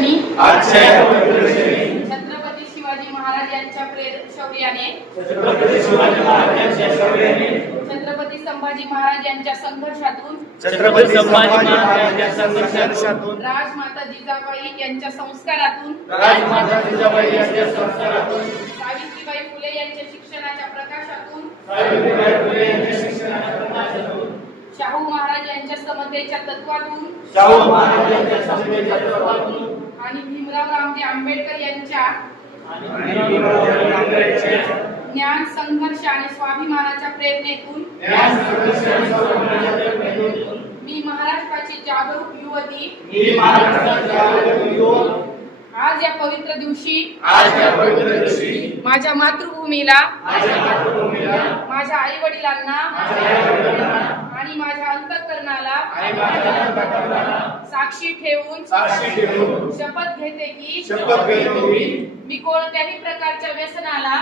क्षणी छत्रपती शिवाजी महाराज यांच्या शौर्याने छत्रपती संभाजी महाराज यांच्या संघर्षातून राजमाता जिजाबाई यांच्या संस्कारातून सावित्रीबाई फुले यांच्या शिक्षणाच्या प्रकाशातून शाहू महाराज यांच्या समतेच्या तत्वातून आणि भीमराव रामजी आंबेडकर यांच्या ज्ञान संघर्ष आणि स्वाभिमानाच्या प्रेरणेतून मी महाराष्ट्राची जागरूक युवती आज या पवित्र दिवशी माझ्या मातृभूमीला माझ्या आई वडिलांना आणि माझ्या अंतःकरणाला साक्षी ठेवून शपथ घेते की मी कोणत्याही प्रकारच्या व्यसनाला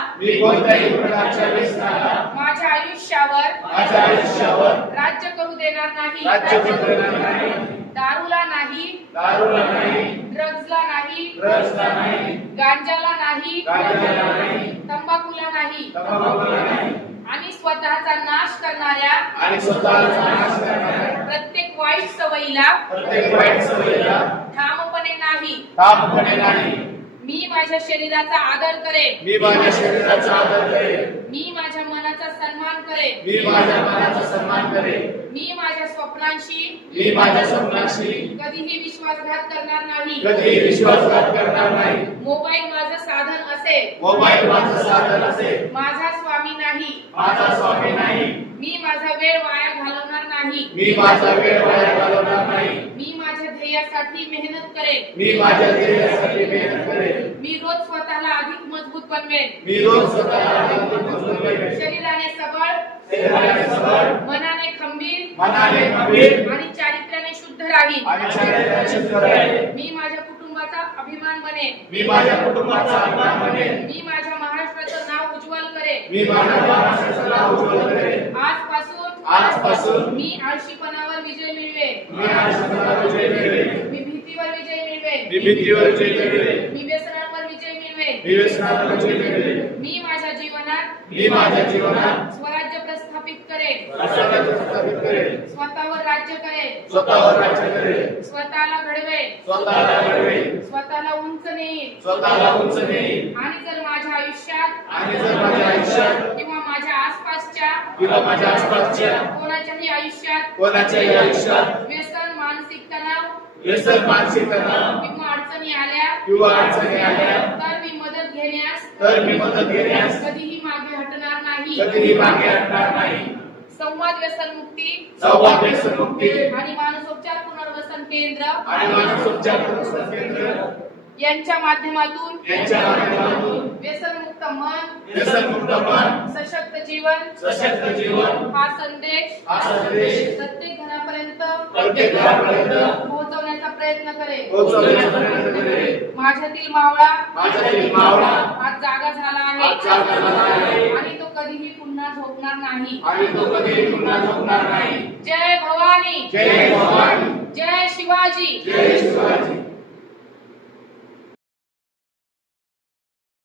माझ्या आयुष्यावर राज्य करू देणार नाही. दारूला नाही, ड्रग्जला नाही, गांजाला नाही, तंबाखूला नाही आणि स्वतःचा नाश करणाऱ्या प्रत्येक वाईट सवयीला ठामपणे नाही. मी माझ्या शरीराचा आदर करेन. मी माझ्या मनाचा सन्मान करेन. मी माझ्या स्वप्नांशी कधीही विश्वासघात करणार नाही. मोबाईल माझं साधन असेल, माझा स्वामी नाही. मी माझा वेळ वाया घालवणार नाही. मी माझ्या ध्येयासाठी मेहनत करेन. मी रोज स्वतःला अधिक मजबूत बनवेन. शरीराने सबळ, मनाने खंबीर आणि चारित्र्याने शुद्ध राहील. मी माझ्या कुटुंबाचा अभिमान बनेन. मी माझ्या महाराष्ट्राचं नाव उज्ज्वल करेन. आजपासून मी आळशीपणावर विजय मिळवेन. मी भीतीवर विजय मिळवेन. मी व्यसनावर विजय मिळवेन. मी माझ्या जीवनात स्वराज्य प्रस्थापित करेन. स्वतःवर राज्य करेन. स्वतःला घडवेन. स्वतःला उंच नेईन. आणि जर माझ्या आयुष्यात किंवा माझ्या आसपासच्या कोणाच्याही आयुष्यात व्यसन, मानसिक तणाव किंवा अडचणी आल्या तर मी मदत घेण्यास कधीही मागे हटणार नाही. संवाद व्यसन मुक्ती आणि मानसोपचार पुनर्वसन केंद्र यांच्या माध्यमातून व्यसनमुक्त मन, सशक्त जीवन हा संदेश प्रत्येक घरापर्यंत पोहोचवण्याचा प्रयत्न करेन. माझ्यातील मावळा आज जागा झाला आहे आणि तो कधीही पुन्हा झोपणार नाही. जय भवानी, जय शिवाजी.